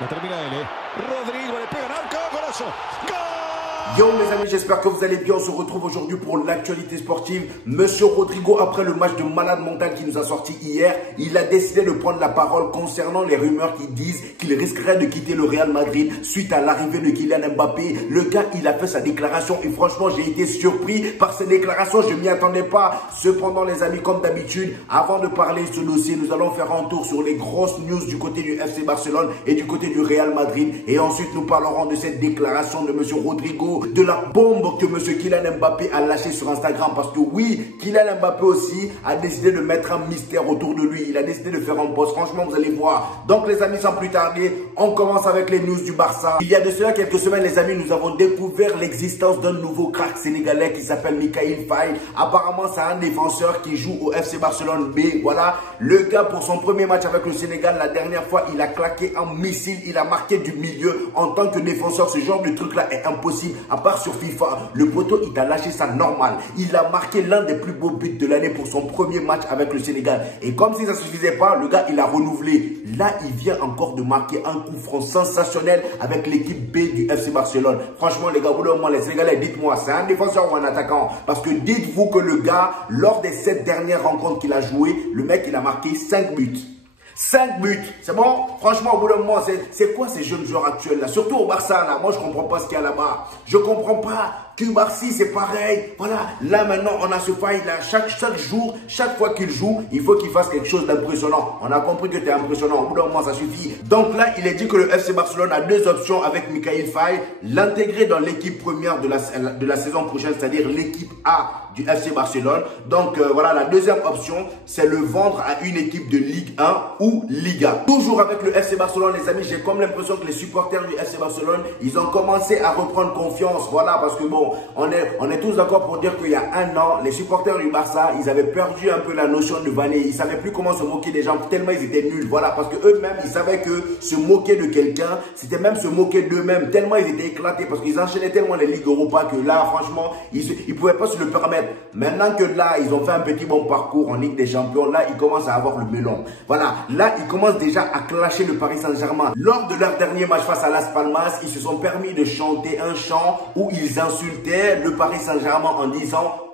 La termina él. Rodrigo le pega en arco. Golazo. ¡Gol! Yo mes amis, j'espère que vous allez bien. On se retrouve aujourd'hui pour l'actualité sportive. Monsieur Rodrigo, après le match de malade mental qui nous a sorti hier, il a décidé de prendre la parole concernant les rumeurs qui disent qu'il risquerait de quitter le Real Madrid suite à l'arrivée de Kylian Mbappé. Le gars, il a fait sa déclaration et franchement, j'ai été surpris par ses déclarations. Je ne m'y attendais pas. Cependant, les amis, comme d'habitude, avant de parler de ce dossier, nous allons faire un tour sur les grosses news du côté du FC Barcelone et du côté du Real Madrid. Et ensuite, nous parlerons de cette déclaration de Monsieur Rodrigo, de la bombe que M. Kylian Mbappé a lâché sur Instagram. Parce que oui, Kylian Mbappé aussi a décidé de mettre un mystère autour de lui. Il a décidé de faire un post. Franchement, vous allez voir. Donc les amis, sans plus tarder, on commence avec les news du Barça. Il y a de cela quelques semaines, les amis, nous avons découvert l'existence d'un nouveau crack sénégalais qui s'appelle Mikayil Faye. Apparemment, c'est un défenseur qui joue au FC Barcelone B. Voilà, le gars pour son premier match avec le Sénégal, la dernière fois, il a claqué un missile. Il a marqué du milieu. En tant que défenseur, ce genre de truc-là est impossible. À part sur FIFA, le poteau, il t'a lâché ça normal. Il a marqué l'un des plus beaux buts de l'année pour son premier match avec le Sénégal. Et comme si ça ne suffisait pas, le gars, il a renouvelé. Là, il vient encore de marquer un coup franc sensationnel avec l'équipe B du FC Barcelone. Franchement, les gars, au bout d'un moment, les Sénégalais, dites-moi, c'est un défenseur ou un attaquant? Parce que dites-vous que le gars, lors des 7 dernières rencontres qu'il a jouées, le mec, il a marqué 5 buts. 5 buts, c'est bon? Franchement, au bout d'un moment, c'est quoi ces jeunes joueurs actuels là? Surtout au Barça là, moi je comprends pas ce qu'il y a là-bas. Je comprends pas. Cubarsi, c'est pareil. Voilà, là maintenant, on a ce faille là. Chaque jour, chaque fois qu'il joue, il faut qu'il fasse quelque chose d'impressionnant. On a compris que tu es impressionnant. Au bout d'un moment, ça suffit. Donc là, il est dit que le FC Barcelone a deux options avec Mikayil Faye. L'intégrer dans l'équipe première de la saison prochaine, c'est-à-dire l'équipe A du FC Barcelone. Donc voilà, la deuxième option, c'est le vendre à une équipe de Ligue 1 ou Liga. Toujours avec le FC Barcelone, les amis, j'ai comme l'impression que les supporters du FC Barcelone, ils ont commencé à reprendre confiance. Voilà, parce que bon, on est tous d'accord pour dire qu'il y a un an, les supporters du Barça, ils avaient perdu un peu la notion de vanner. Ils ne savaient plus comment se moquer des gens, tellement ils étaient nuls. Voilà, parce qu'eux-mêmes, ils savaient que se moquer de quelqu'un, c'était même se moquer d'eux-mêmes. Tellement ils étaient éclatés, parce qu'ils enchaînaient tellement les Ligues Europa que là, franchement, ils ne pouvaient pas se le permettre. Maintenant que là, ils ont fait un petit bon parcours en Ligue des Champions, là, ils commencent à avoir le melon. Voilà, là, ils commencent déjà à clasher le Paris Saint-Germain. Lors de leur dernier match face à Las Palmas, ils se sont permis de chanter un chant où ils insultaient le Paris Saint-Germain en disant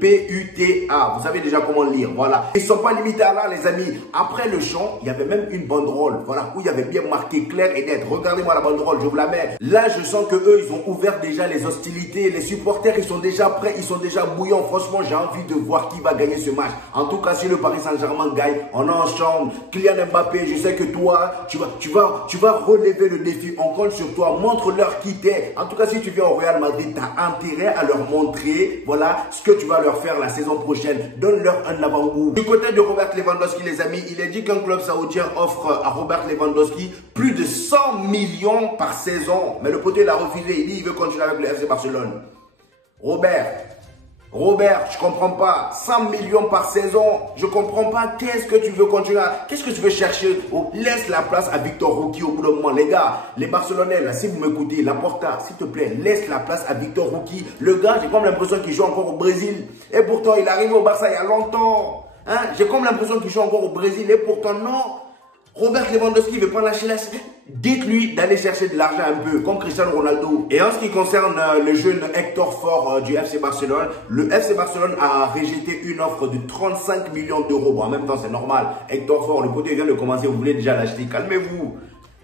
P-U-T-A. Vous savez déjà comment lire. Voilà. Ils ne sont pas limités à là, les amis. Après le chant, il y avait même une banderole. Voilà. Où il y avait bien marqué clair et net. Regardez-moi la banderole, je vous la mets. Là, je sens que eux, ils ont ouvert déjà les hostilités. Les supporters, ils sont déjà prêts. Ils sont déjà bouillants. Franchement, j'ai envie de voir qui va gagner ce match. En tout cas, si le Paris Saint-Germain gagne, on enchante. Kylian Mbappé, je sais que toi, tu vas relever le défi. On compte sur toi. Montre-leur qui t'es. En tout cas, si tu viens au Real Madrid, tu as intérêt à leur montrer voilà ce que tu vas leur faire la saison prochaine. Donne-leur un avant-goût. Du côté de Robert Lewandowski, les amis, il est dit qu'un club saoudien offre à Robert Lewandowski plus de 100 millions par saison. Mais le poteau, il a refusé. Il dit qu'il veut continuer avec le FC Barcelone. Robert, je comprends pas. 100 millions par saison, je comprends pas. Qu'est-ce que tu veux continuer? Qu'est-ce que tu veux chercher? Oh, laisse la place à Victor Roque au bout d'un moment. Les gars, les Barcelonais, là, si vous m'écoutez, Laporta, s'il te plaît, laisse la place à Victor Roque. Le gars, j'ai comme l'impression qu'il joue encore au Brésil. Et pourtant, il est arrivé au Barça il y a longtemps. Hein? J'ai comme l'impression qu'il joue encore au Brésil. Et pourtant, non. Robert Lewandowski ne veut pas lâcher la... Dites-lui d'aller chercher de l'argent un peu, comme Cristiano Ronaldo. Et en ce qui concerne le jeune Hector Fort du FC Barcelone, le FC Barcelone a rejeté une offre de 35 millions d'euros. Bon, en même temps, c'est normal. Hector Fort, le côté vient de commencer, vous voulez déjà l'acheter. Calmez-vous.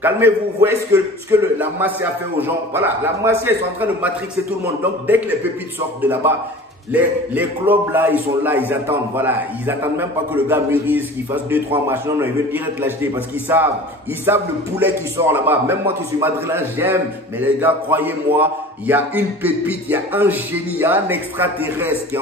Calmez-vous, vous voyez ce que la Masia a fait aux gens. Voilà, la Masia, ils sont en train de matrixer tout le monde. Donc, dès que les pépites sortent de là-bas, les clubs là, ils sont là, ils attendent, voilà. Ils attendent même pas que le gars mûrisse, qu'il fasse 2-3 matchs. Non, non, ils veulent direct l'acheter parce qu'ils savent le poulet qui sort là-bas. Même moi qui suis madrilène, j'aime. Mais les gars, croyez-moi, il y a une pépite, il y a un génie, il y a un extraterrestre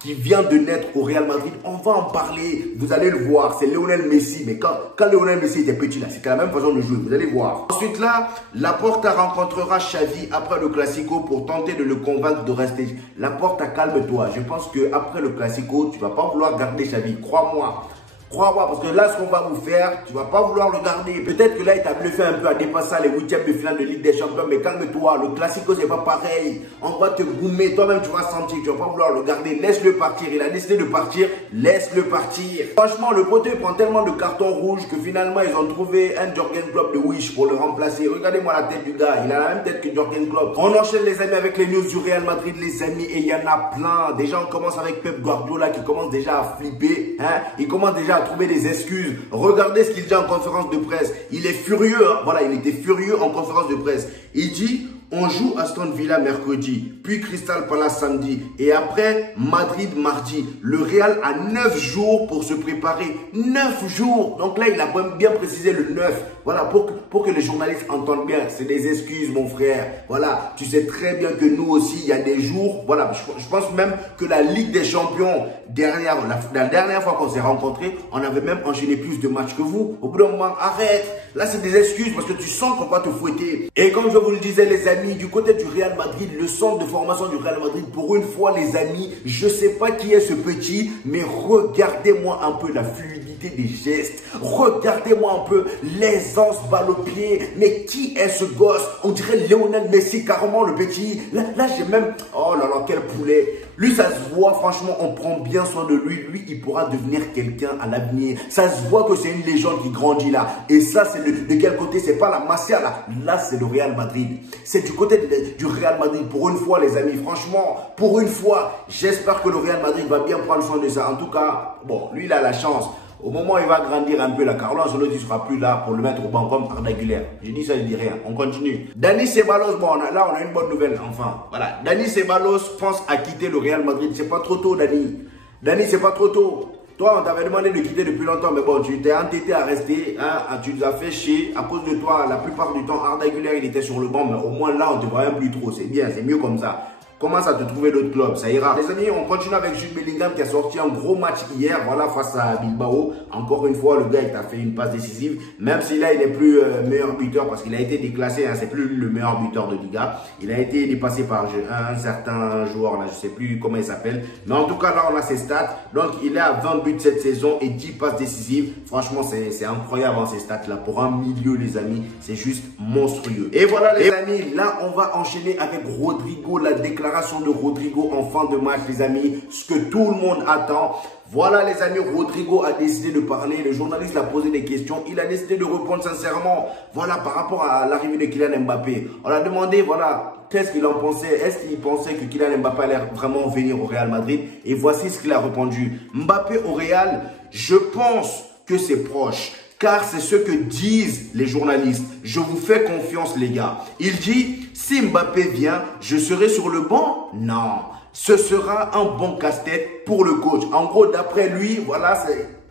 qui vient de naître au Real Madrid. On va en parler, vous allez le voir. C'est Lionel Messi. Mais quand Lionel Messi était petit là, c'était la même façon de jouer, vous allez voir. Ensuite là, Laporta rencontrera Xavi après le Classico pour tenter de le convaincre de rester. Laporta, calme-toi. Je pense qu'après le Classico, tu ne vas pas vouloir garder Xavi. Crois-moi. Crois-moi, parce que là, ce qu'on va vous faire, tu vas pas vouloir le garder. Peut-être que là, il t'a bluffé un peu à dépasser les huitièmes de finale de Ligue des Champions, mais calme-toi, le Classico, c'est pas pareil. On va te goumer, toi-même, tu vas sentir, tu vas pas vouloir le garder. Laisse-le partir. Il a décidé de partir, laisse-le partir. Franchement, le poteau, il prend tellement de cartons rouges que finalement, ils ont trouvé un Jürgen Klopp de Wish pour le remplacer. Regardez-moi la tête du gars, il a la même tête que Jürgen Klopp. On enchaîne, les amis, avec les news du Real Madrid, les amis, et il y en a plein. Déjà, on commence avec Pep Guardiola qui commence déjà à flipper, hein. Il commence déjà à trouver des excuses. Regardez ce qu'il dit en conférence de presse. Il est furieux, hein. Voilà, il était furieux en conférence de presse. Il dit, on joue Aston Villa mercredi, puis Crystal Palace samedi, et après Madrid mardi. Le Real a 9 jours pour se préparer. 9 jours. Donc là, il a bien précisé le 9. Voilà, pour que les journalistes entendent bien. C'est des excuses, mon frère. Voilà, tu sais très bien que nous aussi, il y a des jours. Voilà, je pense même que la Ligue des Champions, la dernière fois qu'on s'est rencontrés, on avait même enchaîné plus de matchs que vous. Au bout d'un moment, arrête. Là, c'est des excuses parce que tu sens qu'on va te fouetter. Et comme je vous le disais, les amis, du côté du Real Madrid, le centre de formation du Real Madrid, pour une fois, les amis, je ne sais pas qui est ce petit, mais regardez-moi un peu la fluidité des gestes. Regardez-moi un peu l'aisance balle au pied. Mais qui est ce gosse? On dirait Lionel Messi, carrément, le petit. Là j'ai même... Oh là là, quel poulet. Lui, ça se voit, franchement, on prend bien soin de lui. Lui, il pourra devenir quelqu'un à l'avenir. Ça se voit que c'est une légende qui grandit là. Et ça, c'est de quel côté? C'est pas la Masia là. Là, c'est le Real Madrid. C'est du côté du Real Madrid. Pour une fois, les amis, franchement, pour une fois, j'espère que le Real Madrid va bien prendre soin de ça. En tout cas, bon, lui, il a la chance. Au moment où il va grandir un peu, la Carlo Ancelotti ne sera plus là pour le mettre au banc comme Arda Güler. Je dis ça, je dis rien. On continue. Dani Ceballos, bon, là, on a une bonne nouvelle, enfin. Voilà. Dani Ceballos pense à quitter le Real Madrid. C'est pas trop tôt, Dani. Dani, c'est pas trop tôt. Toi, on t'avait demandé de quitter depuis longtemps, mais bon, tu t'es entêté à rester, hein, tu nous as fait chier. À cause de toi, la plupart du temps, Arda Güler, il était sur le banc, mais au moins là, on te voit même plus trop. C'est bien, c'est mieux comme ça. Commence à te trouver d'autres clubs, ça ira. Les amis, on continue avec Jude Bellingham qui a sorti un gros match hier, voilà, face à Bilbao. Encore une fois, le gars, il t'a fait une passe décisive. Même si là, il n'est plus meilleur buteur parce qu'il a été déclassé, hein, c'est plus le meilleur buteur de Liga. Il a été dépassé par un certain joueur, là, je sais plus comment il s'appelle. Mais en tout cas, là, on a ses stats. Donc, il est à 20 buts cette saison et 10 passes décisives. Franchement, c'est incroyable, hein, ces stats-là. Pour un milieu, les amis, c'est juste monstrueux. Et voilà, les amis, là, on va enchaîner avec Rodrigo, la déclaration de Rodrigo en fin de match, les amis, ce que tout le monde attend. Voilà, les amis, Rodrigo a décidé de parler. Le journaliste a posé des questions. Il a décidé de répondre sincèrement. Voilà, par rapport à l'arrivée de Kylian Mbappé. On a demandé, voilà, qu'est-ce qu'il en pensait. Est-ce qu'il pensait que Kylian Mbappé allait vraiment venir au Real Madrid? Et voici ce qu'il a répondu. Mbappé au Real, je pense que c'est proche. Car c'est ce que disent les journalistes. Je vous fais confiance, les gars. Il dit, si Mbappé vient, je serai sur le banc? Non. Ce sera un bon casse-tête pour le coach. En gros, d'après lui, voilà,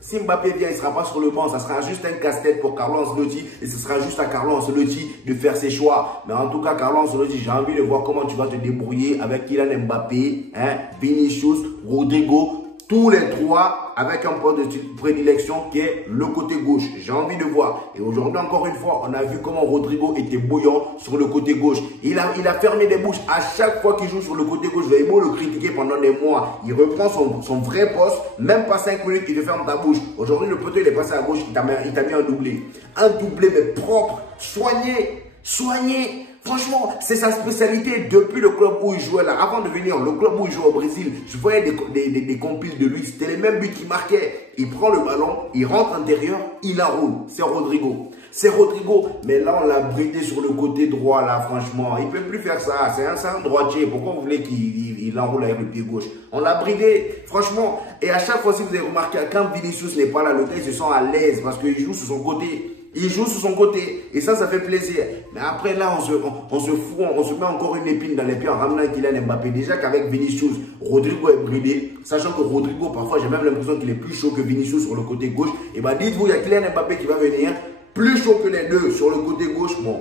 si Mbappé vient, il ne sera pas sur le banc. Ça sera juste un casse-tête pour Carlo Ancelotti. Et ce sera juste à Carlo Ancelotti de faire ses choix. Mais en tout cas, Carlo Ancelotti, j'ai envie de voir comment tu vas te débrouiller avec Kylian Mbappé, hein, Vinicius, Rodrigo. Tous les trois avec un poste de prédilection qui est le côté gauche. J'ai envie de voir. Et aujourd'hui, encore une fois, on a vu comment Rodrigo était bouillant sur le côté gauche. Il a fermé des bouches à chaque fois qu'il joue sur le côté gauche. Vous avez beau le critiquer pendant des mois. Il reprend son vrai poste. Même pas 5 minutes, il te ferme ta bouche. Aujourd'hui, le poteau, il est passé à gauche. Il t'a mis un doublé. Un doublé, mais propre, soigné. Soigné. Franchement, c'est sa spécialité depuis le club où il jouait là. Avant de venir, le club où il jouait au Brésil, je voyais des compiles de lui. C'était les mêmes buts qu'il marquait. Il prend le ballon, il rentre intérieur, il enroule. C'est Rodrigo. C'est Rodrigo. Mais là, on l'a bridé sur le côté droit là, franchement. Il ne peut plus faire ça. C'est un droitier. Pourquoi vous voulez qu'il enroule avec le pied gauche? On l'a bridé, franchement. Et à chaque fois, si vous avez remarqué, quand Vinicius n'est pas là, le gars, il se sent à l'aise parce qu'il joue sur son côté. Il joue sur son côté et ça fait plaisir. Mais après là, on se fout, on se met encore une épine dans les pieds en ramenant Kylian Mbappé. Déjà qu'avec Vinicius, Rodrigo est bridé. Sachant que Rodrigo, parfois, j'ai même l'impression qu'il est plus chaud que Vinicius sur le côté gauche. Et bah dites-vous, il y a Kylian Mbappé qui va venir, plus chaud que les deux sur le côté gauche. Bon,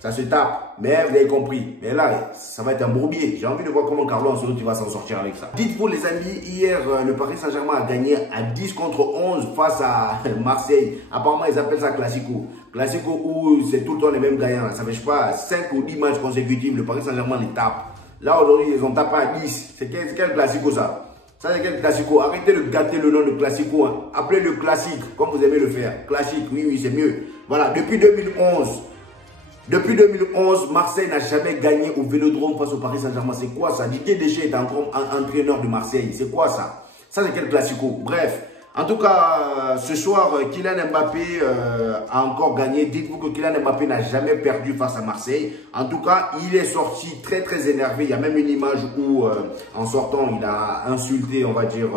ça se tape, mais vous avez compris. Mais là, ça va être un bourbier. J'ai envie de voir comment Carlo Ancelotti va s'en sortir avec ça. Dites-vous les amis, hier, le Paris Saint-Germain a gagné à 10 contre 11 face à Marseille. Apparemment, ils appellent ça Classico. Classico où c'est tout le temps les mêmes gagnants. Ça fait, je sais pas, 5 ou 10 matchs consécutifs, le Paris Saint-Germain les tape. Là, aujourd'hui, ils ont tapé à 10. C'est quel Classico ça? Ça, c'est quel classico? Arrêtez de gâter le nom de classico. Hein. Appelez le classique, comme vous aimez le faire. Classique, oui, oui, c'est mieux. Voilà, depuis 2011, Marseille n'a jamais gagné au Vélodrome face au Paris Saint-Germain. C'est quoi ça? Didier Deschamps est encore entraîneur de Marseille. C'est quoi ça? Ça, c'est quel classico? Bref. En tout cas, ce soir, Kylian Mbappé a encore gagné. Dites-vous que Kylian Mbappé n'a jamais perdu face à Marseille. En tout cas, il est sorti très très énervé. Il y a même une image où, en sortant, il a insulté, on va dire,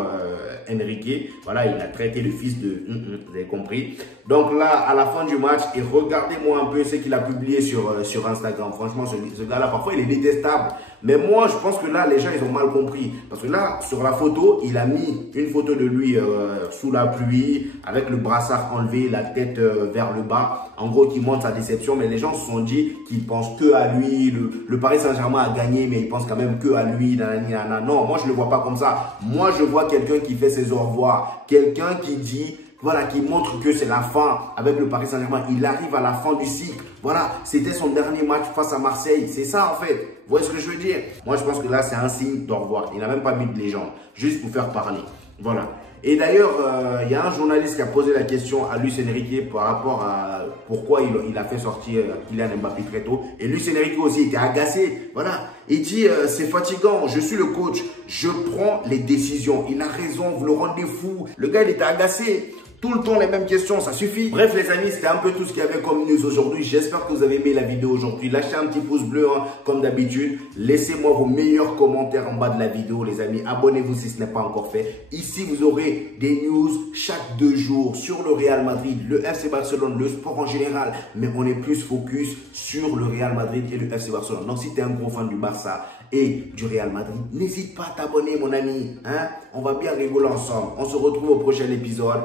Enrique. Voilà, il a traité le fils de... vous avez compris. Donc là, à la fin du match, et regardez-moi un peu ce qu'il a publié sur Instagram. Franchement, ce gars-là, parfois, il est détestable. Mais moi, je pense que là, les gens, ils ont mal compris. Parce que là, sur la photo, il a mis une photo de lui sous la pluie, avec le brassard enlevé, la tête vers le bas. En gros, qui montre sa déception. Mais les gens se sont dit qu'il pense que à lui. Le Paris Saint-Germain a gagné, mais il pense quand même que à lui. Nanana. Non, moi, je ne le vois pas comme ça. Moi, je vois quelqu'un qui fait ses au revoir. Quelqu'un qui dit... Voilà, qui montre que c'est la fin avec le Paris Saint-Germain. Il arrive à la fin du cycle. Voilà, c'était son dernier match face à Marseille. C'est ça en fait. Vous voyez ce que je veux dire? Moi, je pense que là, c'est un signe d'au revoir. Il n'a même pas mis de légende, juste pour faire parler. Voilà. Et d'ailleurs, il y a un journaliste qui a posé la question à Luis Enrique par rapport à pourquoi il a fait sortir Kylian Mbappé très tôt. Et Luis Enrique aussi était agacé. Voilà. Il dit, c'est fatigant, je suis le coach, je prends les décisions. Il a raison, vous le rendez fou. Le gars, il était agacé. Tout le temps les mêmes questions, ça suffit. Bref les amis, c'était un peu tout ce qu'il y avait comme news aujourd'hui. J'espère que vous avez aimé la vidéo aujourd'hui. Lâchez un petit pouce bleu hein, comme d'habitude. Laissez-moi vos meilleurs commentaires en bas de la vidéo les amis. Abonnez-vous si ce n'est pas encore fait. Ici vous aurez des news chaque 2 jours sur le Real Madrid, le FC Barcelone, le sport en général. Mais on est plus focus sur le Real Madrid et le FC Barcelone. Donc si tu es un gros fan du Barça et du Real Madrid, n'hésite pas à t'abonner mon ami. Hein? On va bien rigoler ensemble. On se retrouve au prochain épisode.